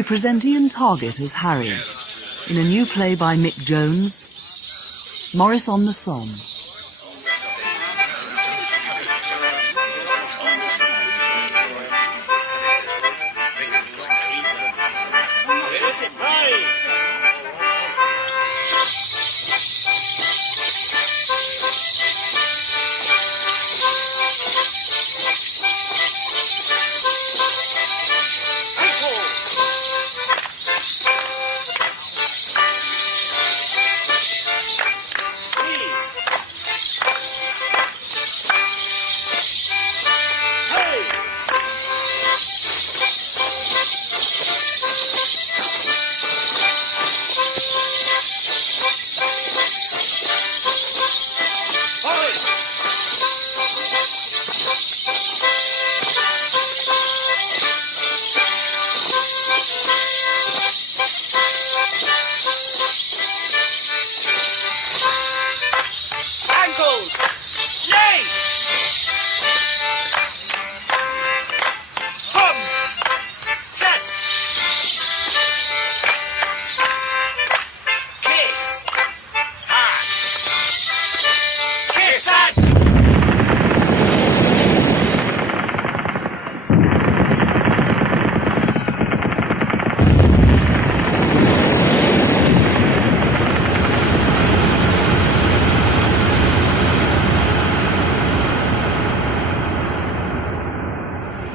we present Ian Targett as Harry, in a new play by Mick Jones, Morris on the Somme.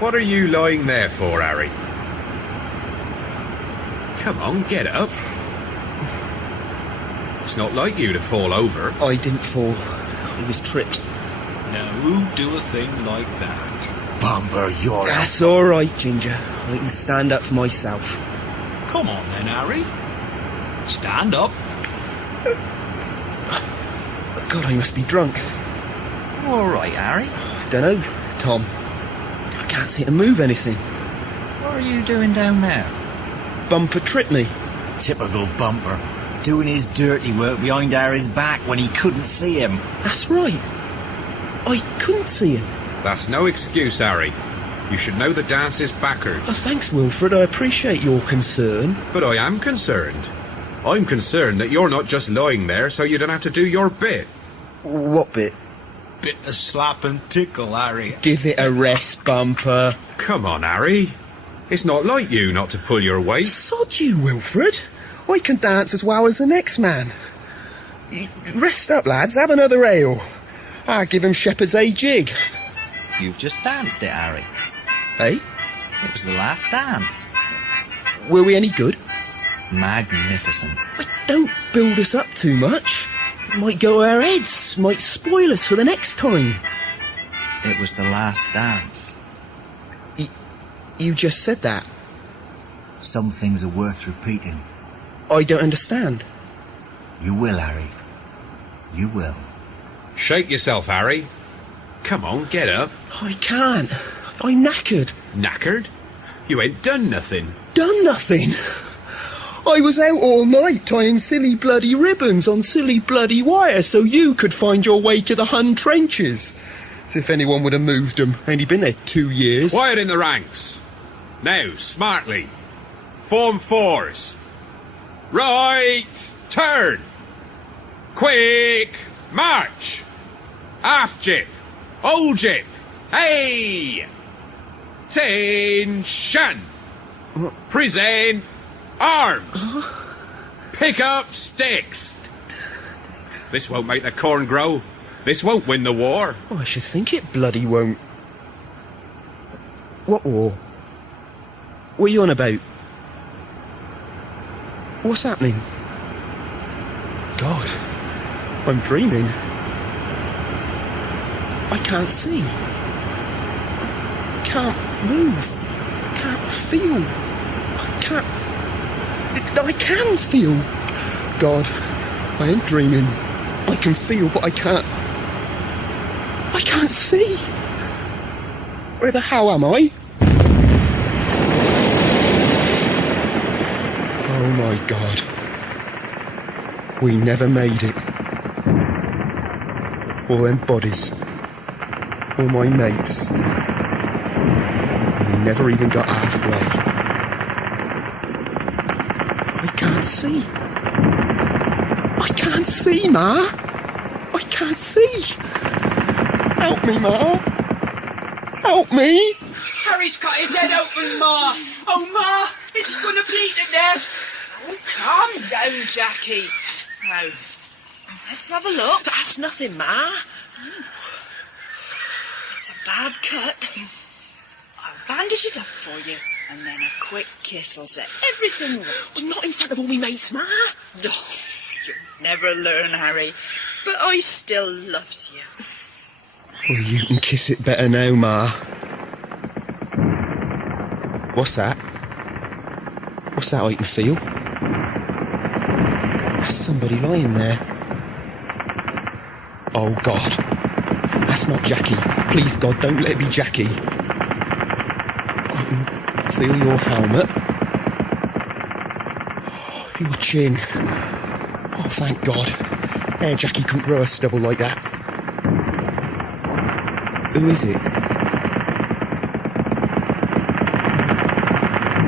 What are you lying there for, Harry? Come on, get up. It's not like you to fall over. I didn't fall. I was tripped. Now who'd do a thing like that? Bumper, you're... That's all right, Ginger. I can stand up for myself. Come on then, Harry. Stand up. God, I must be drunk. All right, Harry. I don't know, Tom. I can't seem to move anything. What are you doing down there? Bumper tripped me. Typical Bumper. Doing his dirty work behind Harry's back when he couldn't see him. That's right. I couldn't see him. That's no excuse, Harry. You should know the dance is backwards. Oh, thanks, Wilfred. I appreciate your concern. But I am concerned. I'm concerned that you're not just lying there so you don't have to do your bit. What bit? Bit of slap and tickle, Harry. Give it a rest, Bumper. Come on, Harry. It's not like you not to pull your weight. Sod you, Wilfred. I can dance as well as the next man. Rest up, lads. Have another ale. I'll give him Shepherd's A jig. You've just danced it, Harry. Eh? It was the last dance. Were we any good? Magnificent. Don't build us up too much. It might go to our heads. Might spoil us for the next time. It was the last dance. You just said that. Some things are worth repeating. I don't understand. You will, Harry. You will. Shake yourself, Harry. Come on, get up. I can't. I'm knackered. Knackered? You ain't done nothing. Done nothing? I was out all night tying silly bloody ribbons on silly bloody wire so you could find your way to the Hun trenches. As if anyone would have moved them. Only been there 2 years. Quiet in the ranks. Now, smartly. Form fours. Right, turn. Quick, march. Half jip. Old jip. Hey! Tension. Present arms. Pick up sticks. This won't make the corn grow. This won't win the war. Oh, I should think it bloody won't. What war? What are you on about? What's happening? God, I'm dreaming. I can't see. Can't move. Can't feel. I can feel. God, I ain't dreaming. I can feel, but I can't see. Where the hell am I? Oh my God. We never made it. All them bodies. All my mates. We never even got halfway. see. I can't see, Ma. I can't see. Help me, Ma. Help me. Harry's cut his head open, Ma. Oh, Ma, is he going to bleed to death? Oh, calm down, Jackie. Now, let's have a look. That's nothing, Ma. It's a bad cut. I'll bandage it up for you, and then a quick kiss will set everything right. I'm not in front of all me mates, Ma. Oh, you'll never learn, Harry, but I still loves you. Well, you can kiss it better now, Ma. What's that? What's that I can feel? That's somebody lying there. Oh, God. That's not Jackie. Please, God, don't let it be Jackie. I can feel your helmet. Oh, your chin. Oh, thank God. Jackie couldn't grow a stubble like that. Who is it?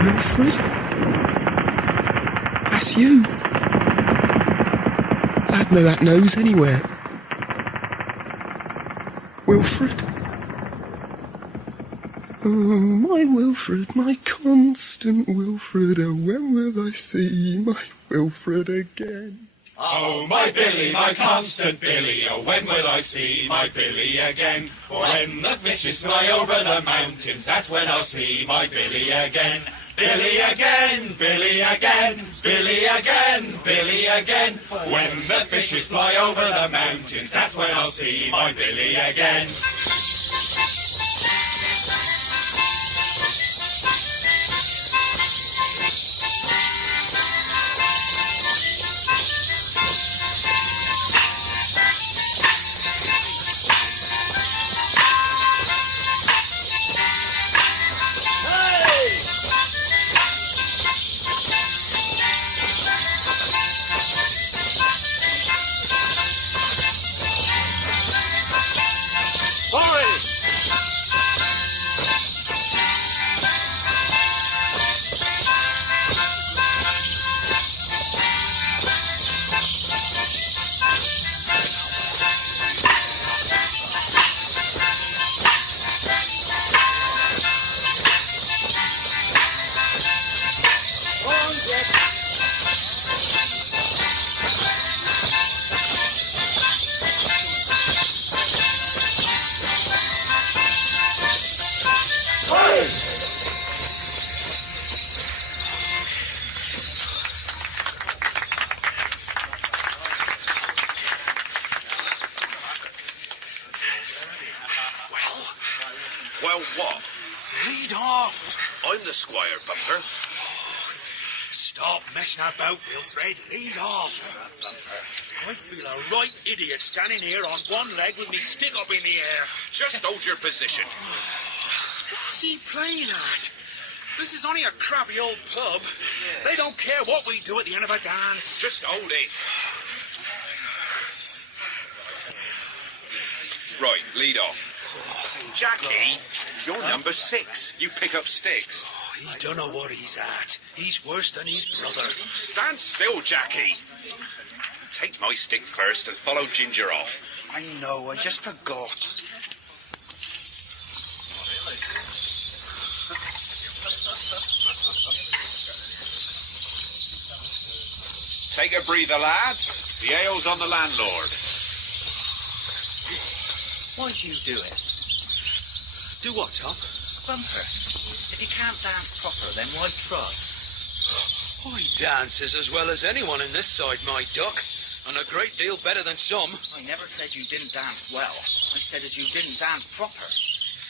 Wilfred? That's you. I'd know that nose anywhere. Wilfred? Oh, my Wilfred, my constant Wilfred, oh, when will I see my Wilfred again? Oh, my Billy, my constant Billy, oh, when will I see my Billy again? When the fishes fly over the mountains, that's when I'll see my Billy again. Billy again, Billy again, Billy again, Billy again. When the fishes fly over the mountains, that's when I'll see my Billy again. Well, what? Lead off. I'm the squire, Bumper. Stop messing about, Wilfred. Lead off. I feel a right idiot standing here on one leg with me stick up in the air. Just hold your position. What's he playing at? This is only a crappy old pub. They don't care what we do at the end of a dance. Just hold it. Right, lead off. Jackie, you're number 6. You pick up sticks. Oh, he don't know what he's at. He's worse than his brother. Stand still, Jackie. Take my stick first and follow Ginger off. I know, I just forgot. Take a breather, lads. The ale's on the landlord. Why do you do it? Do what, Tom? Bumper, if you can't dance proper, then why try? I dances as well as anyone in this side, my duck. And a great deal better than some. I never said you didn't dance well. I said as you didn't dance proper.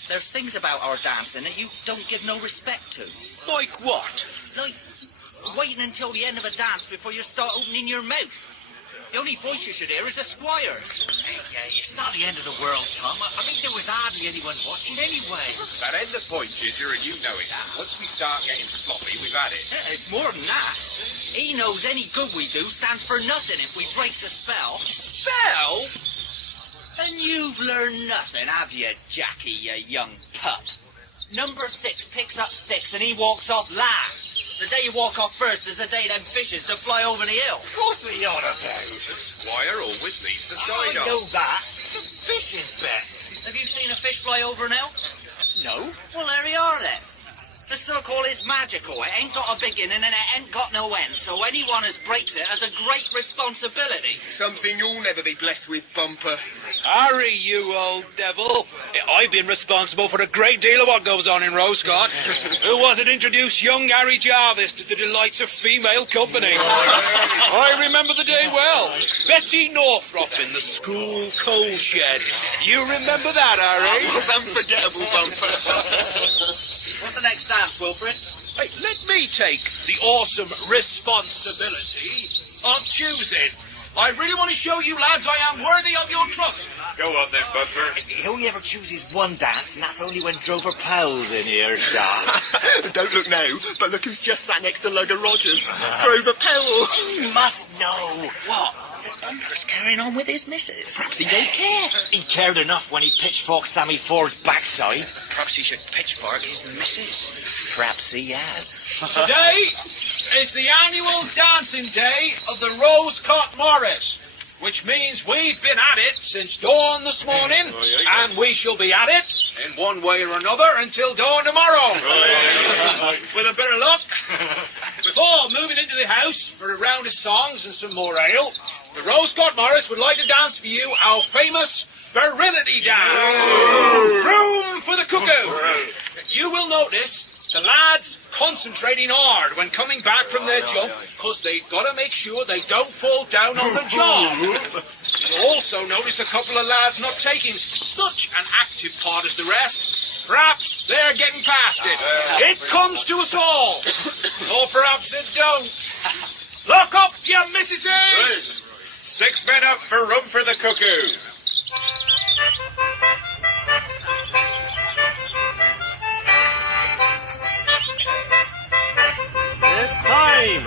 There's things about our dancing that you don't give no respect to. Like what? Like waiting until the end of a dance before you start opening your mouth. The only voice you should hear is the squire's. Hey, it's not the end of the world, Tom. I mean, there was hardly anyone watching anyway. That ain't the point, Ginger, and you know it. Once we start getting sloppy, we've had it. Yeah, it's more than that. He knows any good we do stands for nothing if we breaks a spell. Spell? And you've learned nothing, have you, Jackie, you young pup? Number 6 picks up sticks and he walks off last. The day you walk off first is the day them fishes that fly over the hill. What's he on about? The Squire always leads the I side know off. that. The fishes bet. Have you seen a fish fly over an hill? No. Well, there you are then. The circle is magical. It ain't got a beginning and it ain't got no end. So anyone who breaks it has a great responsibility. Something you'll never be blessed with, Bumper. Harry, you old devil. I've been responsible for a great deal of what goes on in Rosecott. Who was it introduced young Harry Jarvis to the delights of female company? I remember the day well. Betty Northrop in the school coal shed. You remember that, Harry? It was unforgettable, Bumper. What's the next dance, Wilfred? Hey, let me take the awesome responsibility of choosing. I really want to show you lads I am worthy of your trust. Go on then, Bumper. He only ever chooses one dance, and that's only when Drover Powell's in earshot. Don't look now, but look who's just sat next to Logan Rogers. Drover Pebble. You must know. What? Bumper's carrying on with his missus. Perhaps he don't care. He cared enough when he pitchforked Sammy Ford's backside. Perhaps he should pitchfork his missus. Perhaps he has. Today is the annual dancing day of the Rosecott Morris, which means we've been at it since dawn this morning, and we shall be at it in one way or another until dawn tomorrow. With a bit of luck, before moving into the house for a round of songs and some more ale, the Rosecott Morris would like to dance for you our famous virility dance. Room for the cuckoo. You will notice the lads concentrating hard when coming back from their jump, because they've got to make sure they don't fall down on the job. You'll also notice a couple of lads not taking such an active part as the rest. Perhaps they're getting past it. It comes to us all. Or perhaps it don't. Lock up, you missuses! 6 men up for Room for the Cuckoo. It's time!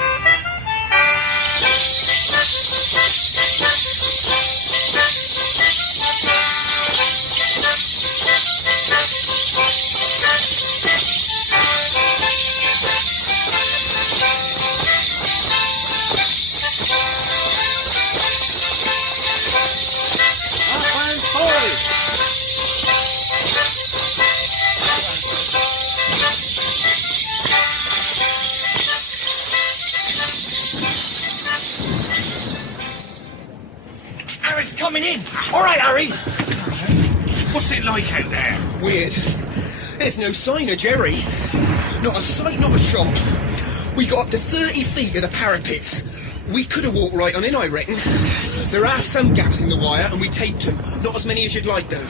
Harry's coming in. All right, Harry. What's it like out there? Weird. There's no sign of Jerry. Not a sight, not a shot. We got up to 30 feet of the parapets. We could have walked right on in, I reckon. There are some gaps in the wire, and we taped them. Not as many as you'd like, though.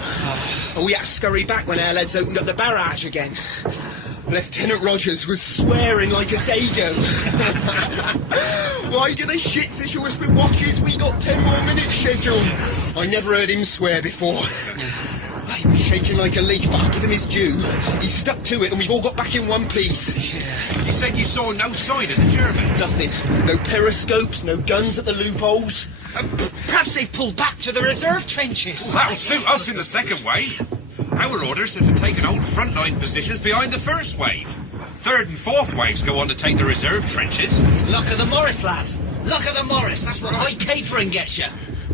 And we had to scurry back when our lads opened up the barrage again. Lieutenant Rogers was swearing like a dago. Why do they shit such a whisper watches? We got 10 more minutes scheduled. I never heard him swear before. He was shaking like a leaf, but I'll give him his due. He stuck to it, and we've all got back in one piece. You said you saw no sign of the Germans. Nothing. No periscopes, no guns at the loopholes. Perhaps they've pulled back to the reserve trenches. That'll suit us in the second wave. Our orders are to take an old frontline positions behind the first wave. Third and fourth waves go on to take the reserve trenches. Luck of the Morris, lads. Luck of the Morris. That's what high catering gets you.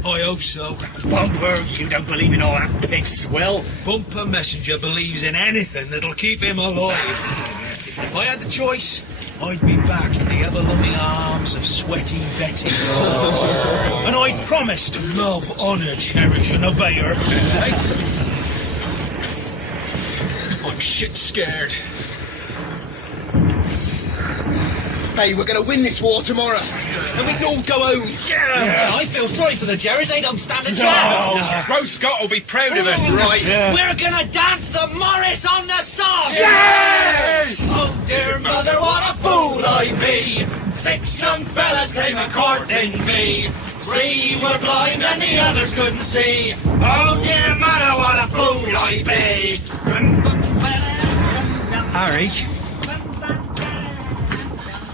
I hope so. Bumper, you don't believe in all that pig swell. Bumper Messenger believes in anything that'll keep him alive. If I had the choice, I'd be back in the ever-loving arms of sweaty Betty. And I'd promise to love, honour, cherish and obey her. I'm shit scared. Hey, we're going to win this war tomorrow. And we can all go home. Yeah, I feel sorry for the Jerrys. They don't stand a chance. Rosecott will be proud of us. Right. We're gonna dance the Morris on the Somme. Yes! Oh dear mother, what a fool I be. 6 young fellas came a-courting me. 3 were blind and the others couldn't see. Oh dear mother, what a fool I be. Harry?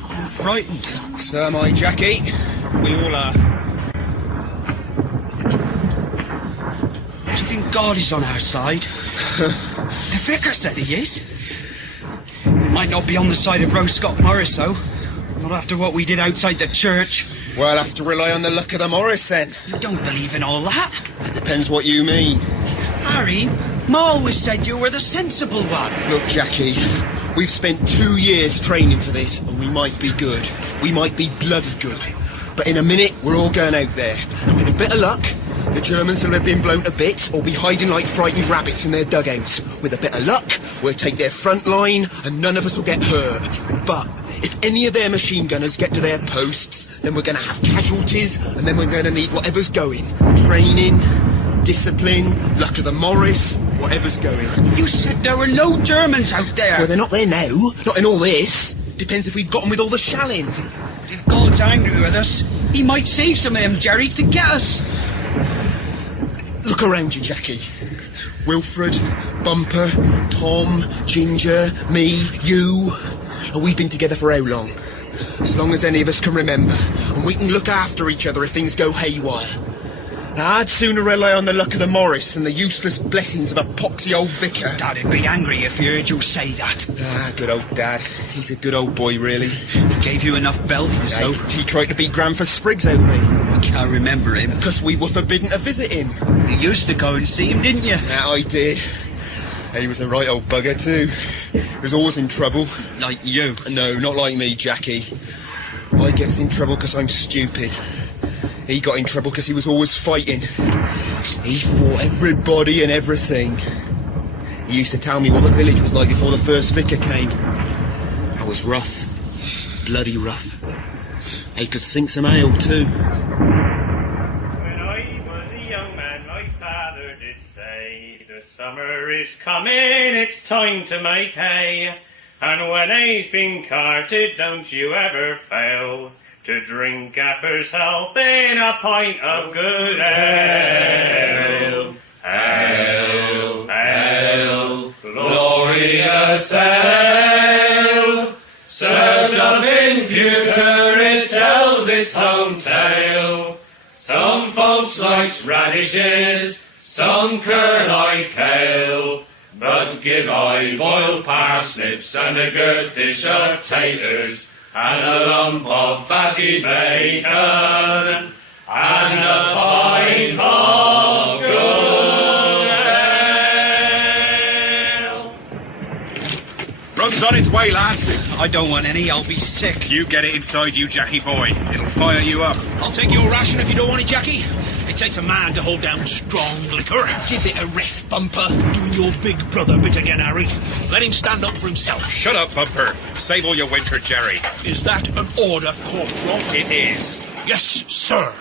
I'm frightened. So am I, Jackie. We all are. Do you think God is on our side? The vicar said he is. Might not be on the side of Rose Scott Morris, though. Not after what we did outside the church. We'll have to rely on the luck of the Morris, then. You don't believe in all that. Depends what you mean. Harry, Ma always said you were the sensible one. Look, Jackie, we've spent 2 years training for this, and we might be good. We might be bloody good. But in a minute, we're all going out there. And with a bit of luck, the Germans will have been blown to bits or be hiding like frightened rabbits in their dugouts. With a bit of luck, we'll take their front line and none of us will get hurt. But if any of their machine gunners get to their posts, then we're going to have casualties, and then we're going to need whatever's going. Training, discipline, luck of the Morris, whatever's going. You said there were no Germans out there. Well, they're not there now. Not in all this. Depends if we've got them with all the shelling. If God's angry with us, he might save some of them Jerrys to get us. Look around you, Jackie. Wilfred, Bumper, Tom, Ginger, me, you. And we've been together for how long? As long as any of us can remember. And we can look after each other if things go haywire. Now, I'd sooner rely on the luck of the Morris than the useless blessings of a poxy old vicar. Dad'd be angry if he heard you say that. Ah, good old Dad. He's a good old boy, really. He gave you enough belt for so. He tried to beat Grandpa Spriggs out of me. I can't remember him. Because we were forbidden to visit him. You used to go and see him, didn't you? Yeah, I did. He was a right old bugger, too. He was always in trouble. Like you? No, not like me, Jackie. I gets in trouble because I'm stupid. He got in trouble because he was always fighting. He fought everybody and everything. He used to tell me what the village was like before the first vicar came. That was rough. Bloody rough. He could sink some ale, too. When I was a young man, my father did say, the summer is coming, it's time to make hay. And when hay's been carted, don't you ever fail to drink Gaffer's health in a pint of good ale. Ale, ale, glorious ale. Served up in pewter, it tells its own tale. Some folks likes radishes, some cur like kale. But give I boiled parsnips and a good dish of taters, and a lump of fatty bacon, and a pint of good ale. Run's on its way, lads. I don't want any, I'll be sick. You get it inside you, Jackie boy. It'll fire you up. I'll take your ration if you don't want it, Jackie. It takes a man to hold down strong liquor. Give it a rest, Bumper. Doing your big brother bit again, Harry. Let him stand up for himself. Shut up, Bumper. Save all your winter, Jerry. Is that an order, Corporal? It is. Yes, sir.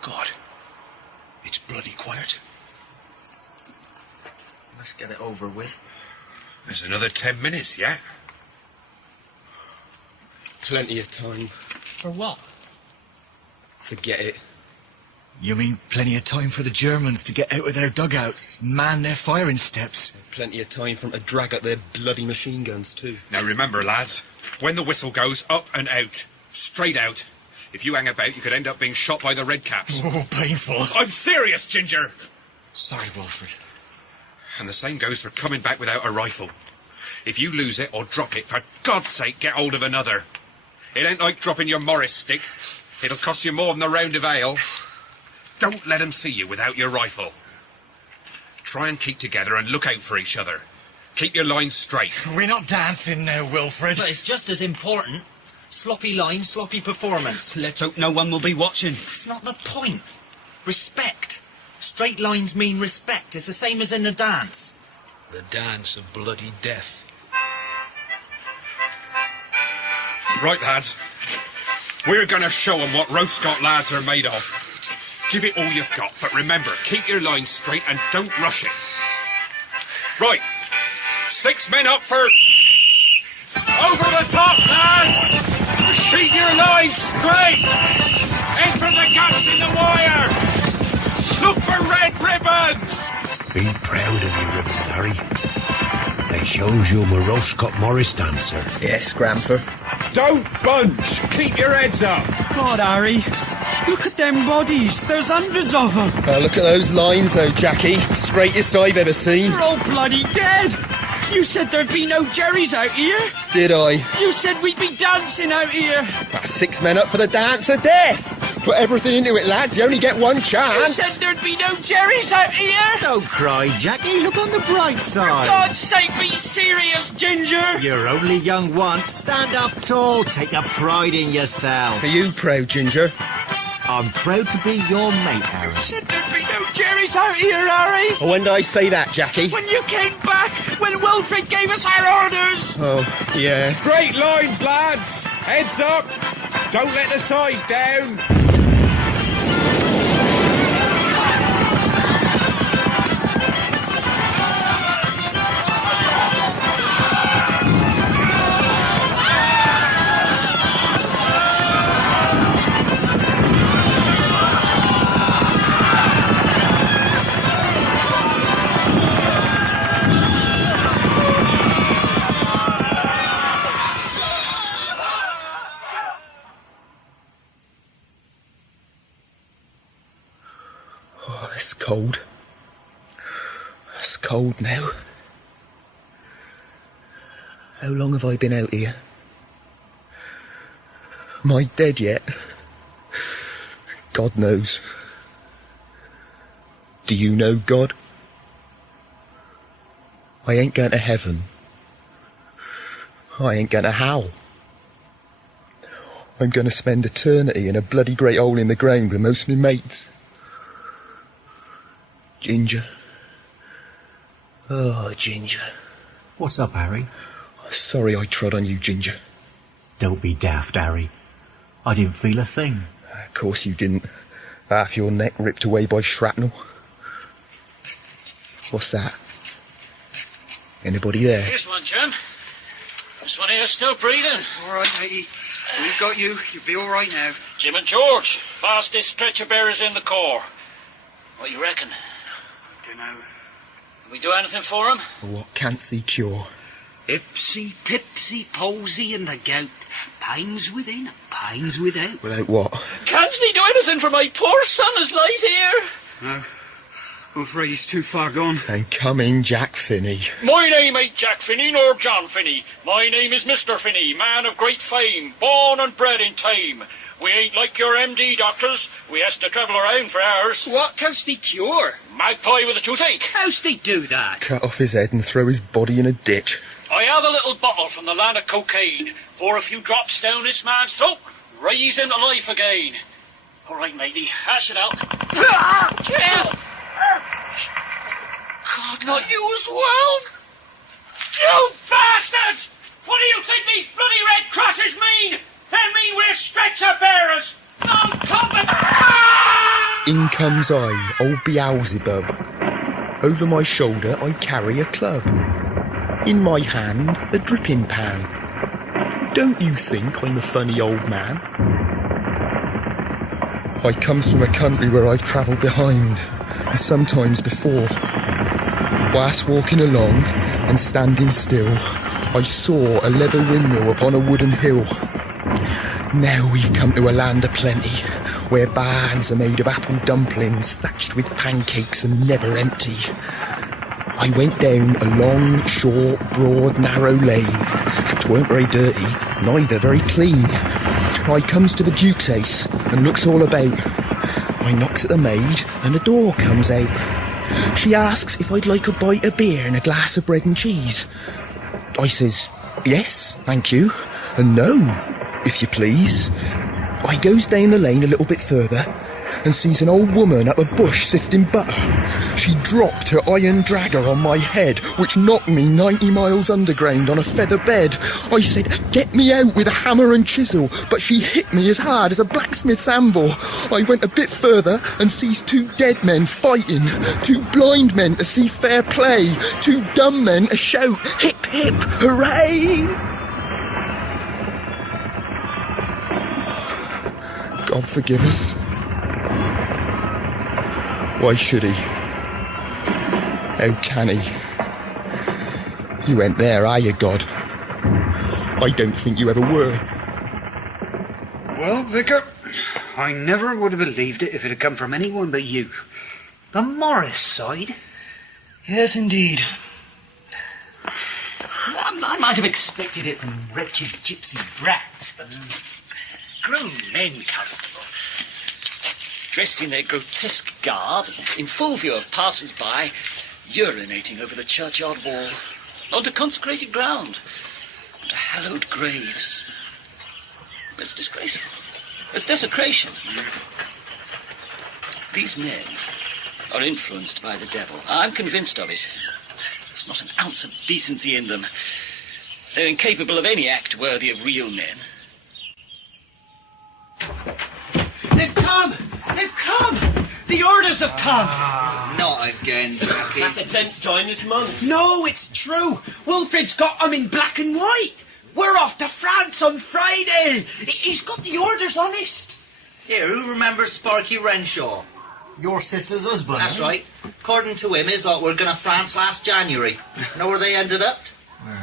God, it's bloody quiet. Let's get it over with. There's another 10 minutes, yeah? Plenty of time. For what? Forget it. You mean plenty of time for the Germans to get out of their dugouts and man their firing steps? Plenty of time for them to drag up their bloody machine guns, too. Now remember, lads, when the whistle goes, up and out. Straight out. If you hang about, you could end up being shot by the redcaps. Oh, painful. I'm serious, Ginger! Sorry, Wilfred. And the same goes for coming back without a rifle. If you lose it or drop it, for God's sake, get hold of another. It ain't like dropping your Morris stick. It'll cost you more than a round of ale. Don't let 'em see you without your rifle. Try and keep together and look out for each other. Keep your lines straight. We're not dancing now, Wilfred. But it's just as important. Sloppy line, sloppy performance. Let's hope no one will be watching. That's not the point. Respect. Straight lines mean respect. It's the same as in a dance. The dance of bloody death. Right, lads. We're going to show 'em what Roscott lads are made of. Give it all you've got, but remember, keep your lines straight and don't rush it. Right. 6 men up for... Over the top, lads! Keep your lines straight! In from the gaps in the wire! Look for red ribbons! Be proud of your ribbons, Harry. They shows you're a Roscott Morris dancer. Yes, Grandpa. Don't bunch! Keep your heads up! God, Harry, look at them bodies. There's hundreds of them. Oh, look at those lines, though, Jackie. Straightest I've ever seen. They're all bloody dead. You said there'd be no Jerrys out here. Did I? You said we'd be dancing out here. That's 6 men up for the dance of death. Put everything into it, lads. You only get one chance. You said there'd be no Jerrys out here. Don't cry, Jackie. Look on the bright side. For God's sake, be serious, Ginger. You're only young once. Stand up tall. Take a pride in yourself. Are you proud, Ginger? I'm proud to be your mate, Harry. You said there'd be no Jerrys out here, Harry. Oh, when did I say that, Jackie? When you came back, when Wilfred gave us our orders. Oh, yeah. Straight lines, lads. Heads up. Don't let the side down. It's cold. It's cold now. How long have I been out here? Am I dead yet? God knows. Do you know God? I ain't going to heaven. I ain't going to hell. I'm going to spend eternity in a bloody great hole in the ground with most of my mates. Ginger. Oh, Ginger. What's up, Harry? Sorry I trod on you, Ginger. Don't be daft, Harry. I didn't feel a thing. Of course you didn't. Half your neck ripped away by shrapnel. What's that? Anybody there? Here's one, Jim. This one here's still breathing. All right, matey. We've got you. You'll be all right now. Jim and George, fastest stretcher bearers in the Corps. What you reckon? Dunno. Can we do anything for him? What canst thee cure? Ipsy, tipsy, palsy and the gout. Pains within, pains without. Without what? Can't he do anything for my poor son as lies here? No. I'm afraid he's too far gone. And come in, Jack Finney. My name ain't Jack Finney nor John Finney. My name is Mr. Finney, man of great fame, born and bred in Tame. We ain't like your MD doctors. We has to travel around for hours. What canst thee cure? Magpie with a toothache. How's thee do that? Cut off his head and throw his body in a ditch. I have a little bottle from the land of cocaine. Pour a few drops down this man's throat. Raise him to life again. All right, matey. Hash it out. Jill! God, not you as well. You bastards! What do you think these bloody red crosses mean? They mean we're stretcher bearers. Non-combat. In comes I, old Beelzebub. Over my shoulder I carry a club. In my hand a dripping pan. Don't you think I'm a funny old man? I comes from a country where I've travelled behind, and sometimes before. Whilst walking along and standing still, I saw a leather windmill upon a wooden hill. Now we've come to a land of plenty, where barns are made of apple dumplings, thatched with pancakes and never empty. I went down a long, short, broad, narrow lane. It weren't very dirty, neither very clean. I comes to the Duke's house and looks all about. I knocks at the maid and a door comes out. She asks if I'd like a bite of beer and a glass of bread and cheese. I says, yes, thank you, and no, if you please. I goes down the lane a little bit further and sees an old woman up a bush sifting butter. She dropped her iron dragger on my head, which knocked me 90 miles underground on a feather bed. I said, get me out with a hammer and chisel, but she hit me as hard as a blacksmith's anvil. I went a bit further and sees 2 dead men fighting, 2 blind men to see fair play, 2 dumb men to shout, hip hip, hooray! God forgive us. Why should he? How can he? You ain't there, are you, God? I don't think you ever were. Well, Vicar, I never would have believed it if it had come from anyone but you. The Morris side? Yes, indeed. I might have expected it from wretched gypsy brats, but grown men, Constable, dressed in their grotesque garb, in full view of passers-by, urinating over the churchyard wall, onto consecrated ground, onto hallowed graves. It's disgraceful. It's desecration. These men are influenced by the devil. I'm convinced of it. There's not an ounce of decency in them. They're incapable of any act worthy of real men. They've come! They've come! The orders have come! Not again, Jackie. That's the 10th time this month. No, it's true. Wilfred's got them in black and white. We're off to France on Friday. He's got the orders honest. Here, who remembers Sparky Renshaw? Your sister's husband. That's right. According to him, his lot were going to France last January. Know where they ended up?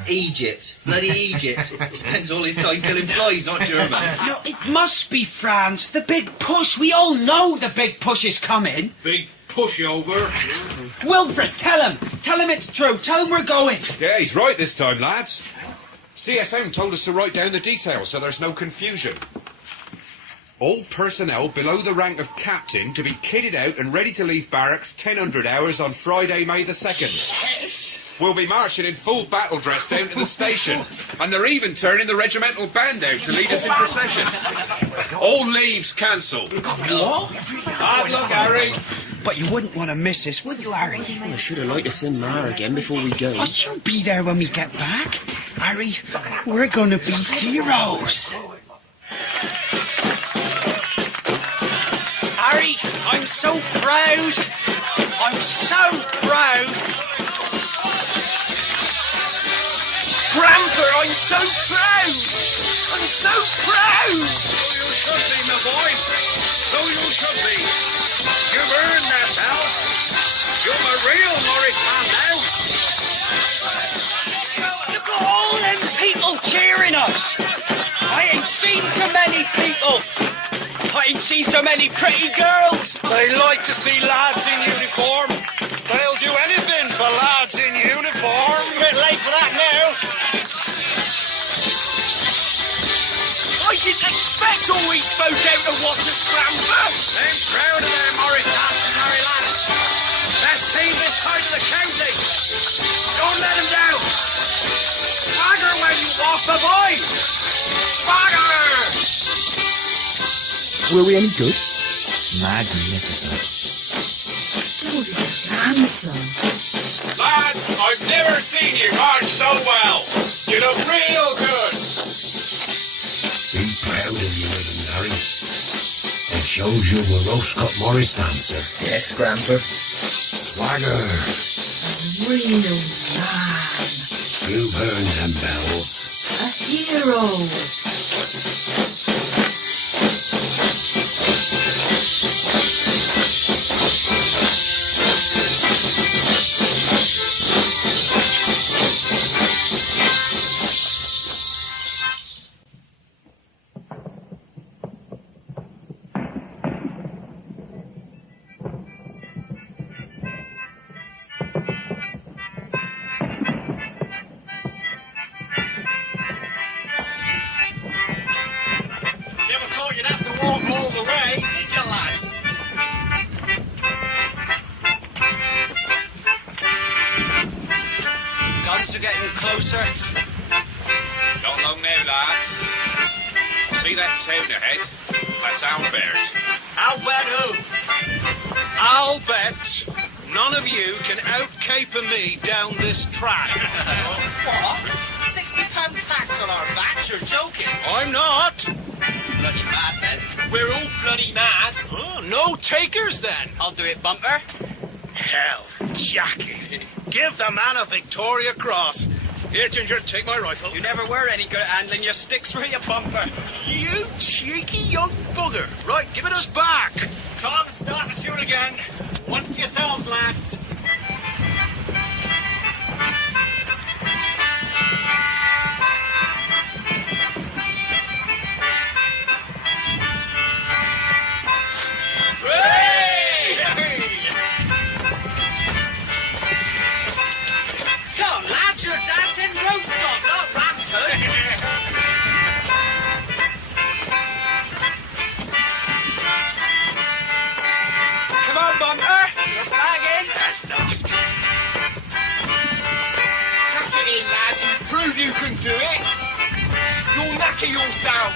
Egypt. Bloody Egypt. He spends all his time killing flies, not German. No, it must be France. The big push. We all know the big push is coming. Big pushover. Wilfred, tell him. Tell him it's true. Tell him we're going. Yeah, he's right this time, lads. CSM told us to write down the details so there's no confusion. All personnel below the rank of captain to be kitted out and ready to leave barracks 1000 hours on Friday, May the 2nd. Yes. We'll be marching in full battle dress down to the station. And they're even turning the regimental band out to lead us in procession. All leaves cancelled. What? Hard luck, Harry. But you wouldn't want to miss this, would you, Harry? Well, I should have liked to see Ma again before we go. Oh, you'll be there when we get back. Harry, we're gonna be heroes. Harry, I'm so proud. I'm so proud. Grandpa, I'm so proud. I'm so proud. So you should be, my boy. So you should be. You've earned that, pals. You're a real Morris man now. Look at all them people cheering us. I ain't seen so many people. I ain't seen so many pretty girls. They like to see lads in uniform. They'll do anything for lads in uniform. A bit late for that now. I didn't expect all these folk out to watch us, Grandpa. I'm proud of their Morris dances, Harry lad. Best team this side of the county. Don't let him down. Swagger when you walk, my boy. Swagger. Were we any good? Magnificent. Don't be handsome. Lads, I've never seen you march so well. You look real good. Be proud of your ribbons, Harry. It shows you a Roscott Morris dancer. Yes, Grandpa. Swagger. A real man. You've earned them bells. A hero. Closer. Not long now, lads. See that town ahead? That's Albert. Albert who? I'll bet none of you can out-caper me down this track. What? £60 tax on our backs? You're joking. I'm not. Bloody mad, then. We're all bloody mad. Oh, no takers, then. I'll do it, Bumper. Hell, Jackie. Give the man a Victoria Cross. Here, Ginger, take my rifle. You never were any good at handling your sticks, were you, Bumper? You cheeky young bugger. Right, give it us back. Tom, start the tune again. Once to yourselves, lads. Rosecott, not Rampton. Come on, Bumper. You're flagging. At last. Pack it in, lads. Prove you can do it. You'll knacker yourselves.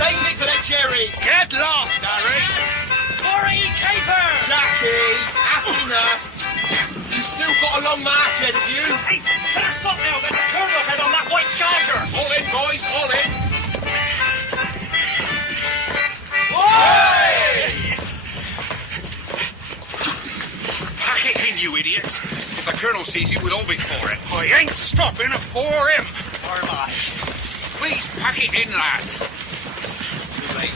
Save it for the Jerry. Get lost, Harry. Corey, caper. Jackie, that's enough. You've still got a long march ahead of you. Hey, better stop now. There's a colonel head on that white charger. All in, boys, all in. Pack it in, you idiot. If the colonel sees you, we'll all be for it. I ain't stopping for him. Or am I? Please pack it in, lads. It's too late.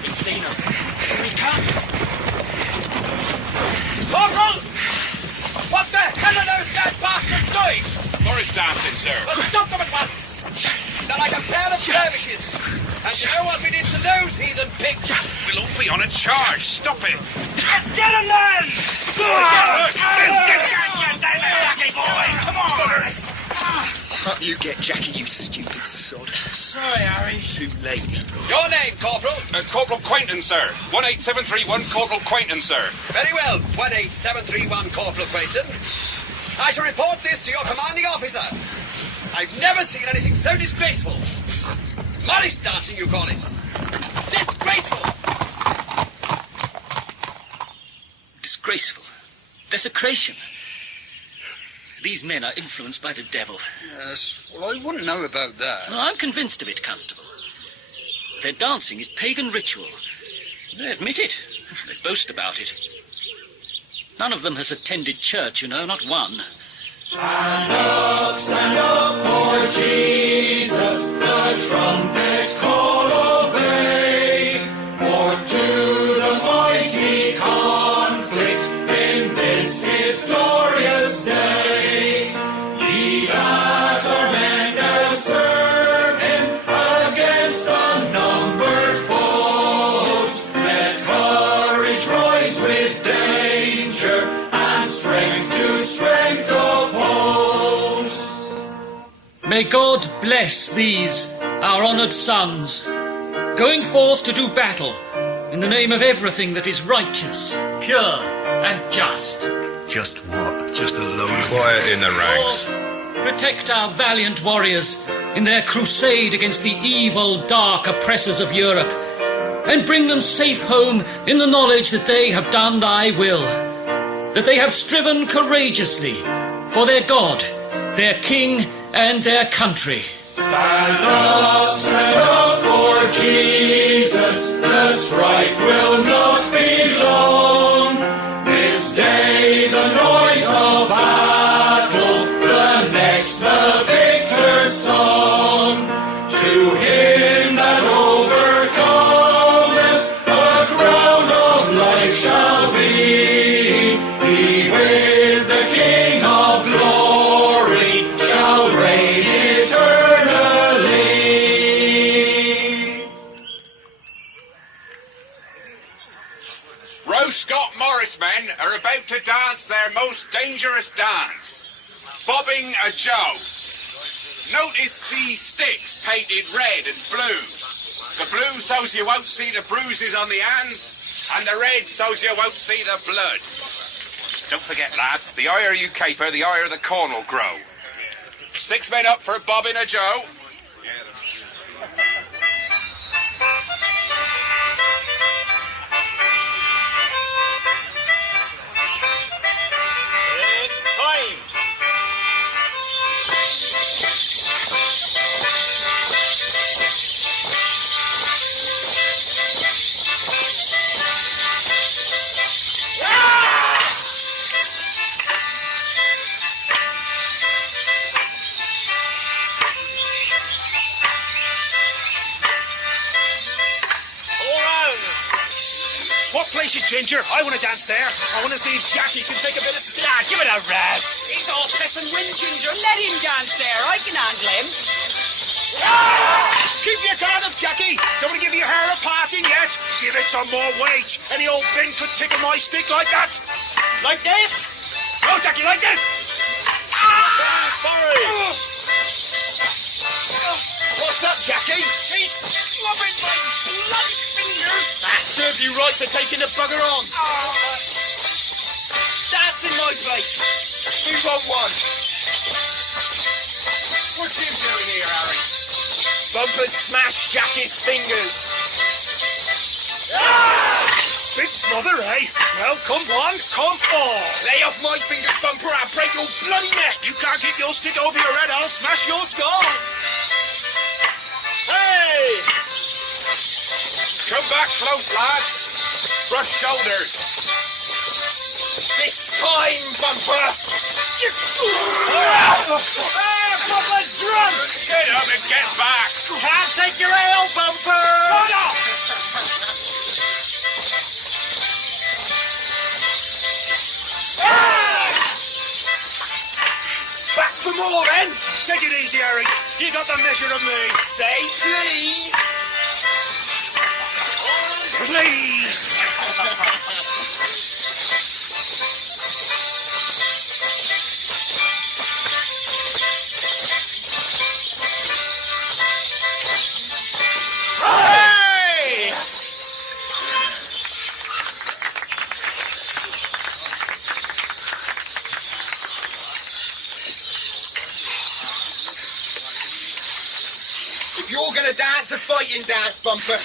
We've seen him. Here he comes. Corporal! What the hell are those dead bastards doing? Morris dancing, sir. Well, stop them at once. They're like a pair of dervishes. And you know what we did to those heathen pigs? We'll all be on a charge. Stop it. Let's get them then! Jackie boy, come on! Can't you get Jackie, you stupid sod? Sorry, Harry. Too late. Your name, Corporal? Corporal Quainton, sir. 18731, Corporal Quainton, sir. Very well, 18731, Corporal Quainton. I shall report this to your commanding officer. I've never seen anything so disgraceful. Morris dancing, you call it. Disgraceful. Disgraceful. Desecration. These men are influenced by the devil. Yes, well, I wouldn't know about that. Well, I'm convinced of it, Constable. Their dancing is pagan ritual. They admit it. They boast about it. None of them has attended church, you know, not one. Stand up for Jesus, the trumpet call obey. Forth to the mighty conflict in this his glorious day. Ye that are men now serve him against unnumbered foes. Let courage rise with danger and strength to strength oppose. May God bless these, our honoured sons, going forth to do battle in the name of everything that is righteous, pure and just. Just what? Just a load of quiet in the ranks. Protect our valiant warriors in their crusade against the evil, dark oppressors of Europe, and bring them safe home in the knowledge that they have done thy will, that they have striven courageously for their God, their king, and their country. Stand up for Jesus, the strife will not be long. This day the noise of battle, the next the victor's song. To him that overcometh, a crown of life shall be. He with the King of glory shall reign eternally. Rosecott Morris Men are about to dance their most dangerous dance, bobbing a Joe. Notice the sticks painted red and blue. The blue so's you won't see the bruises on the hands, and the red so's you won't see the blood. Don't forget, lads, the higher you caper, the higher the corn will grow. 6 men up for bobbing a Joe. It's time. Swap places, Ginger. I want to dance there. I want to see if Jackie can take a bit of... Ah, give it a rest. He's all piss and wind, Ginger. Let him dance there. I can handle him. Keep your guard up, Jackie. Don't want to give your hair a parting yet. Give it some more weight. Any old bin could tickle my stick like that. Like this? No, Jackie, like this. Ah! Sorry. Jackie? He's clubbing my bloody fingers. That serves you right for taking the bugger on. That's in my place. Who wrote one? What you doing here, Harry? Bumper smashed Jackie's fingers. Big mother, eh? Well, come on, come on. Lay off my fingers, Bumper, I'll break your bloody neck. You can't keep your stick over your head, I'll smash your skull. Hey! Come back close, lads. Brush shoulders. This time, Bumper. Bumper drunk! Get up and get back. Can't take your ale, Bumper! Shut up! Back for more, then. Take it easy, Harry. You got the measure of me. Say please. Please! Hey! If you're gonna dance a fighting dance, Bumper,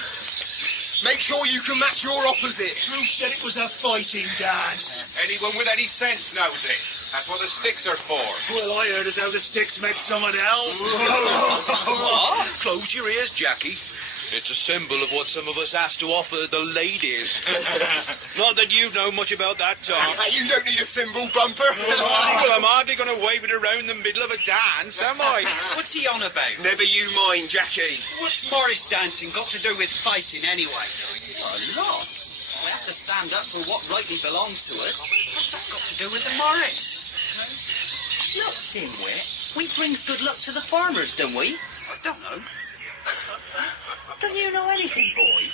make sure you can match your opposite. Who said it was a fighting dance? Anyone with any sense knows it. That's what the sticks are for. Well, I heard as how the sticks meant someone else. What? Close your ears, Jackie. It's a symbol of what some of us has to offer the ladies. Not that you know much about that, Tom. You don't need a symbol, Bumper. Well, I'm hardly going to wave it around the middle of a dance, am I? What's he on about? Never you mind, Jackie. What's Morris dancing got to do with fighting anyway? A lot. We have to stand up for what rightly belongs to us. What's that got to do with the Morris? Look, dimwit, we brings good luck to the farmers, don't we? I don't know. Don't you know anything, boy?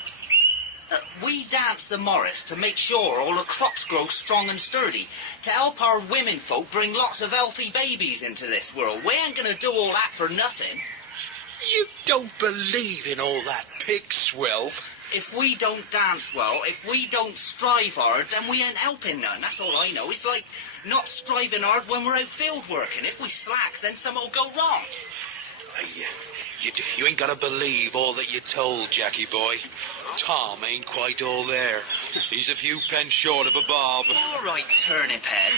We dance the Morris to make sure all the crops grow strong and sturdy, to help our women folk bring lots of healthy babies into this world. We ain't gonna do all that for nothing. You don't believe in all that pig swill. If we don't dance well, if we don't strive hard, then we ain't helping none. That's all I know. It's like not striving hard when we're out field working. If we slacks, then something'll go wrong. You ain't gotta believe all that you're told, Jackie boy. Tom ain't quite all there. He's a few pence short of a bob. All right, turnip head.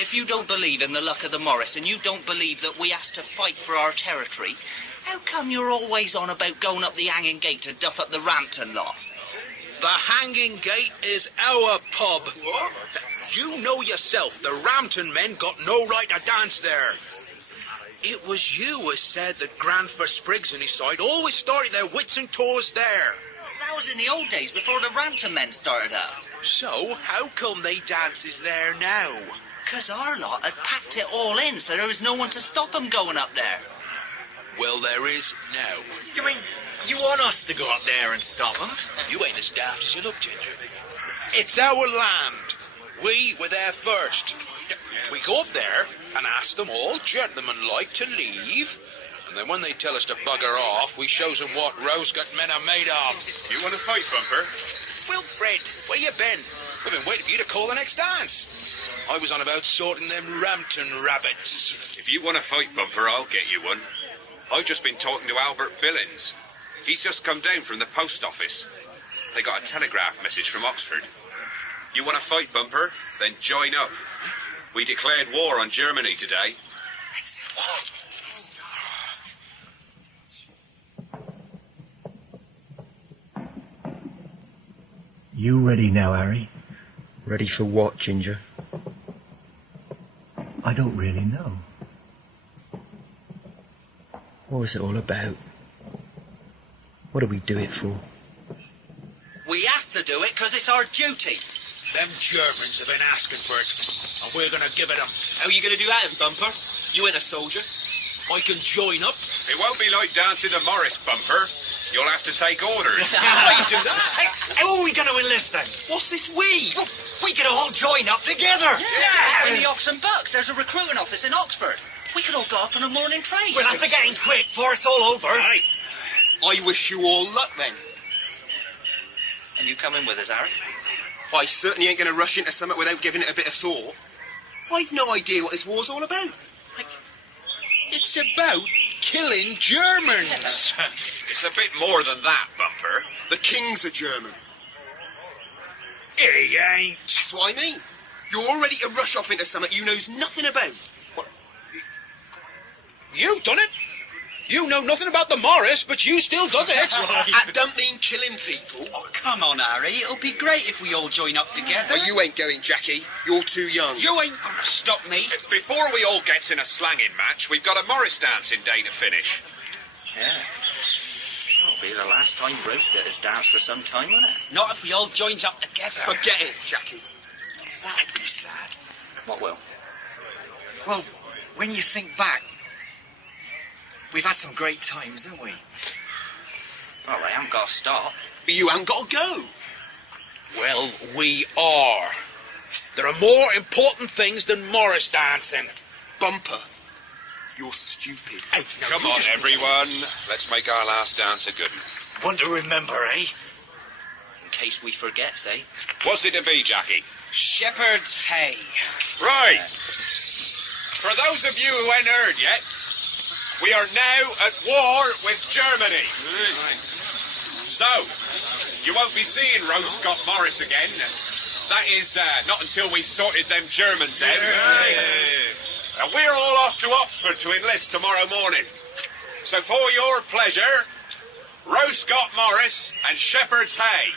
If you don't believe in the luck of the Morris and you don't believe that we has to fight for our territory, how come you're always on about going up the hanging gate to duff up the Rampton lot? The Hanging Gate is our pub. You know yourself, the Rampton men got no right to dance there. It was you who said that Grandfer Spriggs and his side always started their Whitsun tours there. That was in the old days before the Rampton men started up. So, how come they dances there now? 'Cause our lot had packed it all in, so there was no one to stop them going up there. Well, there is now. You mean you want us to go up there and stop them? You ain't as daft as you look, Ginger. It's our land. We were there first. We go up there and ask them all gentlemen-like to leave. And then when they tell us to bugger off, we shows them what Rosecott men are made of. You want to fight, Bumper? Well, Fred, where you been? We've been waiting for you to call the next dance. I was on about sorting them Rampton rabbits. If you want to fight, Bumper, I'll get you one. I've just been talking to Albert Billings. He's just come down from the post office. They got a telegraph message from Oxford. You want to fight, Bumper? Then join up. We declared war on Germany today. You ready now, Harry? Ready for what, Ginger? I don't really know. What was it all about? What do we do it for? We have to do it 'cause it's our duty. Them Germans have been asking for it, and we're going to give it them. How are you going to do that, Bumper? You ain't a soldier. I can join up. It won't be like dancing the Morris, Bumper. You'll have to take orders. How you do that? How are we going to enlist then? What's this we? Well, we could all join up together. Yeah, in the Ox and Bucks. There's a recruiting office in Oxford. We could all go up on a morning train. We'll have to get in quick before it's all over. Right. I wish you all luck then. And you coming with us, Harry? I certainly ain't going to rush into something without giving it a bit of thought. I've no idea what this war's all about. It's about killing Germans. It's a bit more than that, Bumper. The king's a German. He ain't. That's what I mean. You're all ready to rush off into something you knows nothing about. What? You've done it. You know nothing about the Morris, but you still does it. That don't mean killing people. Oh, come on, Harry. It'll be great if we all join up together. Well, you ain't going, Jackie. You're too young. You ain't gonna stop me. Before we all gets in a slanging match, we've got a Morris dancing day to finish. Yeah. It'll be the last time Roscoe has danced for some time, won't it? Not if we all joins up together. Forget it, Jackie. That'd be sad. What will? Well, when you think back, we've had some great times, haven't we? Well, they haven't got to stop. But you haven't got to go. Well, we are. There are more important things than Morris dancing. Bumper, you're stupid. Hey, Come on, everyone. Let's make our last dance a good one. One to remember, eh? In case we forget, eh? What's it to be, Jackie? Shepherd's hay. Right. For those of you who ain't heard yet, we are now at war with Germany. So, you won't be seeing Rose Scott Morris again. That is, not until we sorted them Germans out. And we're all off to Oxford to enlist tomorrow morning. So for your pleasure, Rose Scott Morris and Shepherd's Hay.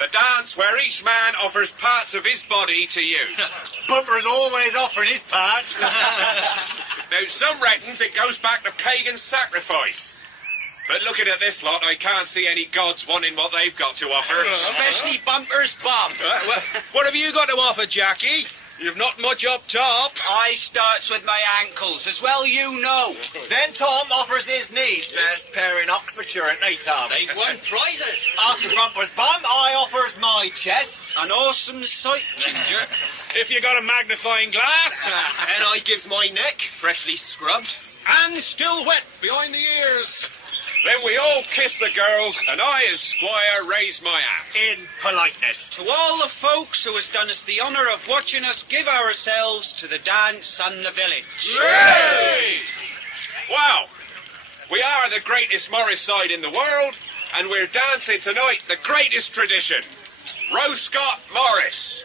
The dance where each man offers parts of his body to you. Bumper's always offering his parts. Now, some reckons it goes back to pagan sacrifice. But looking at this lot, I can't see any gods wanting what they've got to offer. Especially Bumper's bum. What have you got to offer, Jackie? You've not much up top. I starts with my ankles, as well you know. Then Tom offers his knees. Best pair in Oxfordshire, ain't they, Tom? They've won prizes. After Bumper's bum, I offers my chest. An awesome sight, Ginger. If you got a magnifying glass. And I gives my neck, freshly scrubbed. And still wet behind the ears. Then we all kiss the girls, and I, as squire, raise my hat. In politeness. To all the folks who has done us the honour of watching us give ourselves to the dance on the village. Hooray! Wow, we are the greatest Morris side in the world, and we're dancing tonight the greatest tradition. Rose Scott Morris.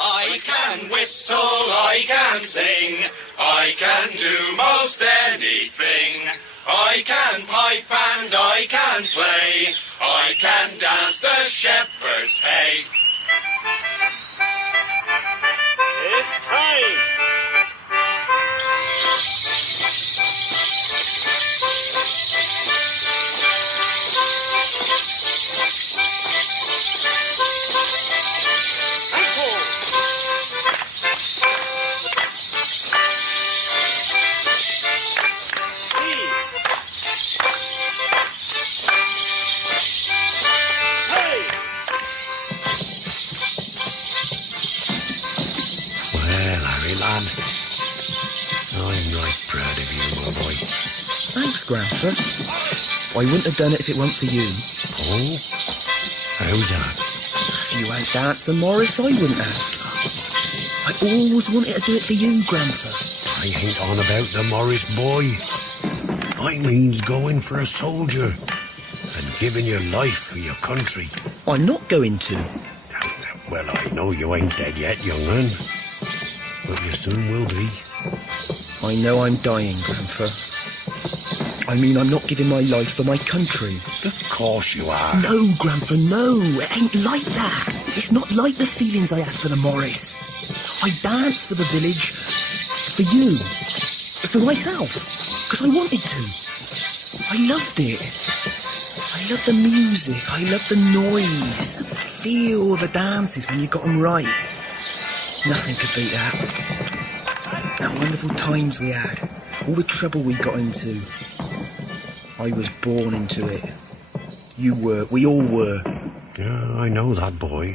I can whistle, I can sing, I can do most anything. I can pipe and I can play, I can dance the shepherd's hay. It's time. I'm right proud of you, my boy. Thanks, Grandpa. I wouldn't have done it if it weren't for you. Oh? How's that? If you ain't dancing, Morris, I wouldn't have. I always wanted to do it for you, Grandpa. I ain't on about the Morris boy. I means going for a soldier and giving your life for your country. I'm not going to. Well, I know you ain't dead yet, young un, but you soon will be. I know I'm dying, Grandpa. I mean, I'm not giving my life for my country. Of course you are. No, Grandpa, no. It ain't like that. It's not like the feelings I had for the Morris. I danced for the village, for you, for myself, because I wanted to. I loved it. I loved the music. I loved the noise, the feel of the dances when you got them right. Nothing could beat that. The wonderful times we had, all the trouble we got into. I was born into it. You were, we all were. Yeah, I know that, boy.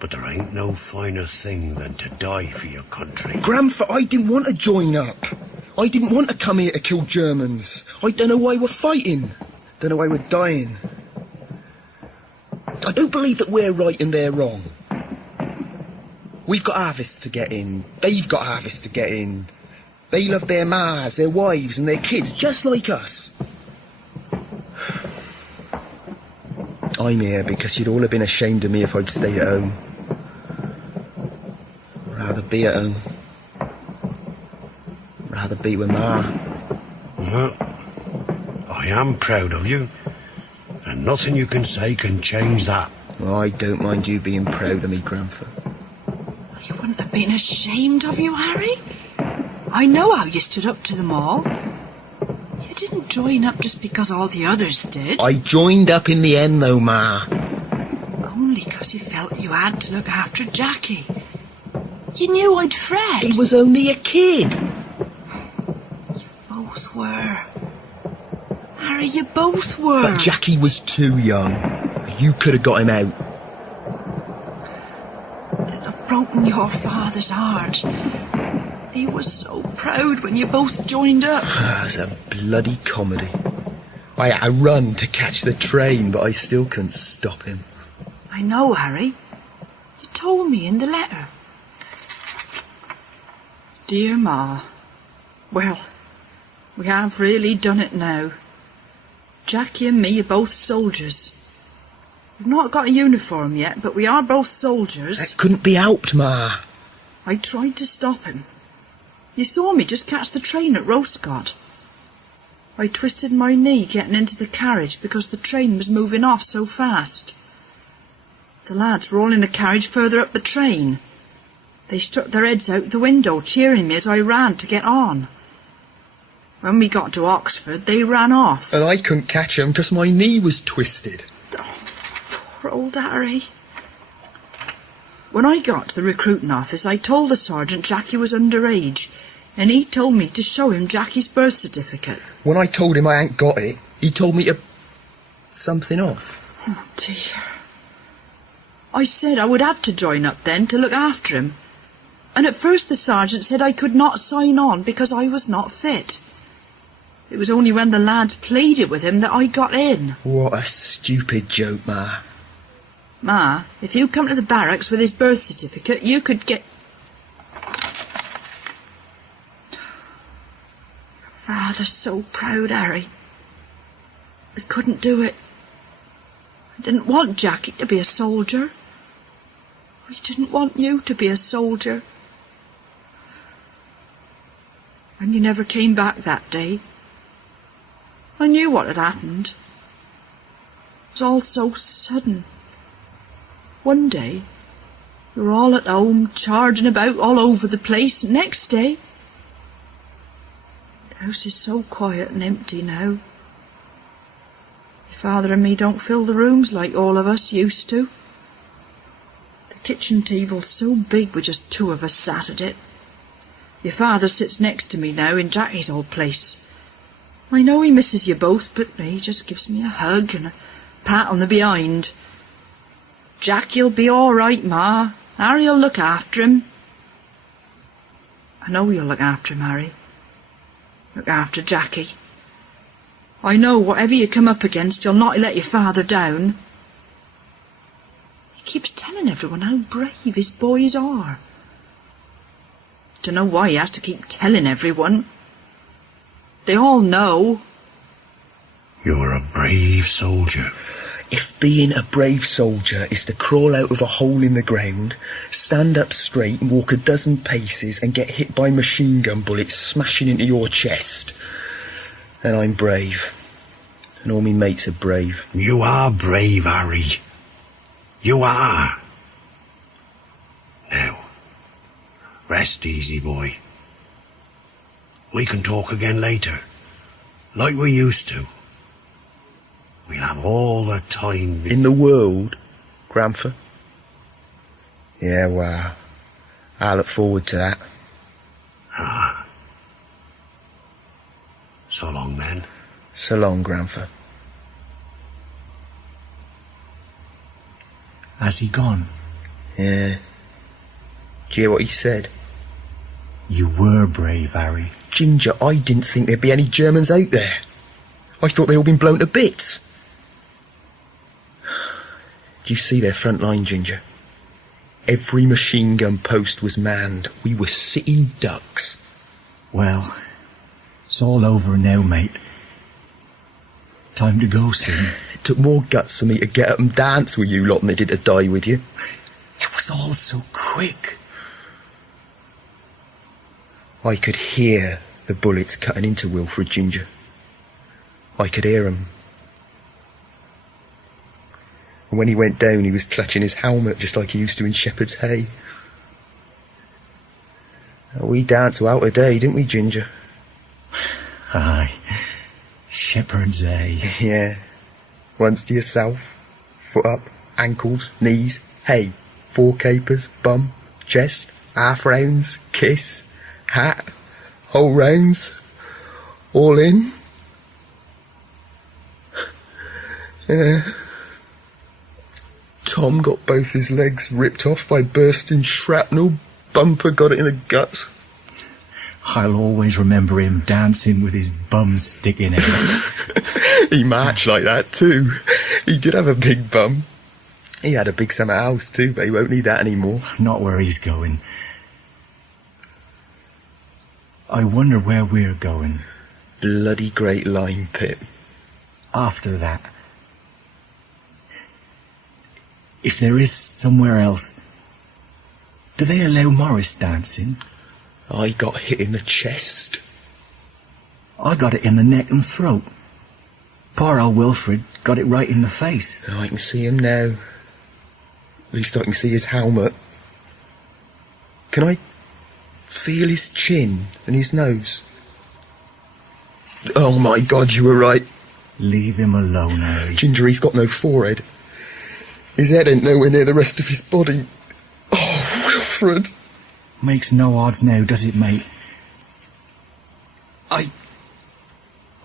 But there ain't no finer thing than to die for your country. Grandpa, I didn't want to join up. I didn't want to come here to kill Germans. I don't know why we're fighting. Don't know why we're dying. I don't believe that we're right and they're wrong. We've got harvests to get in. They've got harvests to get in. They love their mas, their wives and their kids, just like us. I'm here because you'd all have been ashamed of me if I'd stayed at home. Rather be at home. Rather be with Ma. Well, I am proud of you, and nothing you can say can change that. Well, I don't mind you being proud of me, Grandpa. You wouldn't have been ashamed of you, Harry. I know how you stood up to them all. You didn't join up just because all the others did. I joined up in the end, though, Ma. Only because you felt you had to look after Jackie. You knew I'd fret. He was only a kid. You both were. Harry, you both were. But Jackie was too young. You could have got him out. It'd have broken your father's heart. He was so proud when you both joined up. It was a bloody comedy. I had to run to catch the train, but I still couldn't stop him. I know, Harry. You told me in the letter. Dear Ma, well, we have really done it now. Jackie and me are both soldiers. We've not got a uniform yet, but we are both soldiers. That couldn't be helped, Ma. I tried to stop him. You saw me just catch the train at Roscott. I twisted my knee getting into the carriage because the train was moving off so fast. The lads were all in the carriage further up the train. They stuck their heads out the window, cheering me as I ran to get on. When we got to Oxford, they ran off. And I couldn't catch them because my knee was twisted. Oh, poor old Harry. When I got to the recruiting office, I told the sergeant Jackie was underage, and he told me to show him Jackie's birth certificate. When I told him I ain't got it, he told me to... something off. Oh, dear. I said I would have to join up then to look after him. And at first the sergeant said I could not sign on because I was not fit. It was only when the lads pleaded with him that I got in. What a stupid joke, Ma. Ma, if you come to the barracks with his birth certificate, you could get... Your father's so proud, Harry. I couldn't do it. I didn't want Jackie to be a soldier. I didn't want you to be a soldier. And you never came back that day. I knew what had happened. It was all so sudden. One day, you were all at home, charging about all over the place. Next day, the house is so quiet and empty now. Your father and me don't fill the rooms like all of us used to. The kitchen table's so big with just two of us sat at it. Your father sits next to me now in Jackie's old place. I know he misses you both, but he just gives me a hug and a pat on the behind. Jackie'll be all right, Ma. Harry'll look after him. I know you'll look after him, Harry. Look after Jackie. I know whatever you come up against, you'll not let your father down. He keeps telling everyone how brave his boys are. Don't know why he has to keep telling everyone. They all know. You're a brave soldier. If being a brave soldier is to crawl out of a hole in the ground, stand up straight and walk a dozen paces and get hit by machine gun bullets smashing into your chest, then I'm brave. And all me mates are brave. You are brave, Harry. You are. Now, rest easy, boy. We can talk again later, like we used to. We'll have all the time in the world, Grandpa. Yeah, well, I look forward to that. Ah. So long, then. So long, Grandpa. Has he gone? Yeah. Do you hear what he said? You were brave, Harry. Ginger, I didn't think there'd be any Germans out there. I thought they'd all been blown to bits. Do you see their front line, Ginger? Every machine gun post was manned. We were sitting ducks. Well, it's all over now, mate. Time to go soon. It took more guts for me to get up and dance with you lot than it did to die with you. It was all so quick. I could hear the bullets cutting into Wilfred, Ginger. I could hear 'em. And when he went down, he was clutching his helmet just like he used to in Shepherd's Hay. We danced out a day, didn't we, Ginger? Aye. Shepherd's Hay. Yeah. Once to yourself. Foot up, ankles, knees, hay. 4 capers, bum, chest, half rounds, kiss, hat, whole rounds. All in. Yeah. Tom got both his legs ripped off by bursting shrapnel. Bumper got it in the guts. I'll always remember him dancing with his bum sticking out. He marched like that too. He did have a big bum. He had a big summer house too, but he won't need that anymore. Not where he's going. I wonder where we're going. Bloody great lime pit. After that. If there is somewhere else, do they allow Morris dancing? I got hit in the chest. I got it in the neck and throat. Poor old Wilfred got it right in the face. Oh, I can see him now. At least I can see his helmet. Can I feel his chin and his nose? Oh my God, you were right. Leave him alone, Harry. Ginger, he's got no forehead. His head ain't nowhere near the rest of his body. Oh, Wilfred. Makes no odds now, does it, mate?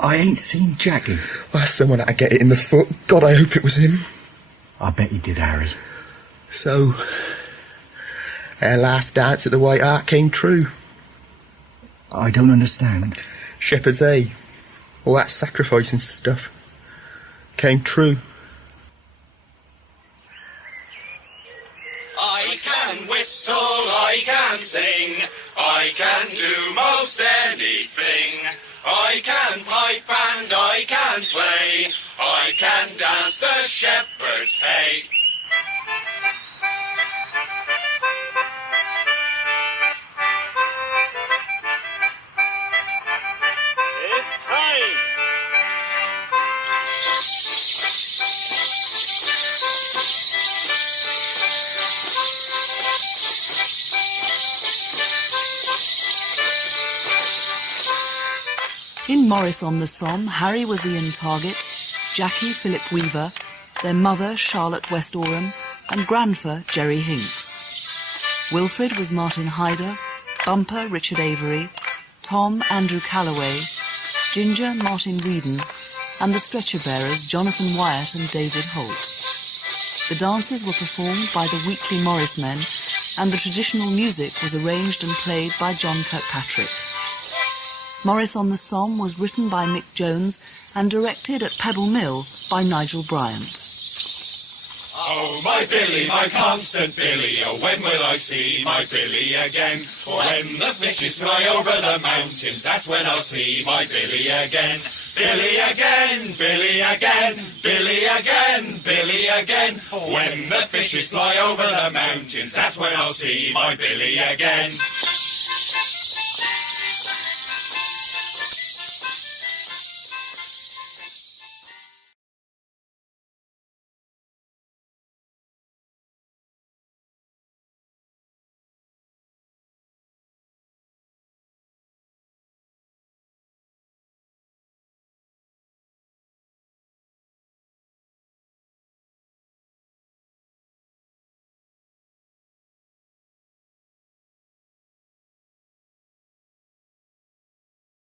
I ain't seen Jackie. Well, someone had to get it in the foot. God, I hope it was him. I bet he did, Harry. So, our last dance at the White Hart came true. I don't understand. Shepherd's Hay, all that sacrifice and stuff, came true. I can whistle, I can sing, I can do most anything. I can pipe and I can play, I can dance the shepherd's hay. It's time! In Morris on the Somme, Harry was Ian Targett, Jackie Philip Weaver, their mother Charlotte West Oram, and grandfer Jerry Hinks. Wilfred was Martin Hyder, Bumper Richard Avery, Tom Andrew Calloway, Ginger Martin Whedon, and the stretcher bearers Jonathan Wyatt and David Holt. The dances were performed by the Wheatley Morris Men, and the traditional music was arranged and played by John Kirkpatrick. Morris on the Somme was written by Mick Jones and directed at Pebble Mill by Nigel Bryant. Oh, my Billy, my constant Billy, oh, when will I see my Billy again? When the fishes fly over the mountains, that's when I'll see my Billy again. Billy again, Billy again, Billy again, Billy again. When the fishes fly over the mountains, that's when I'll see my Billy again.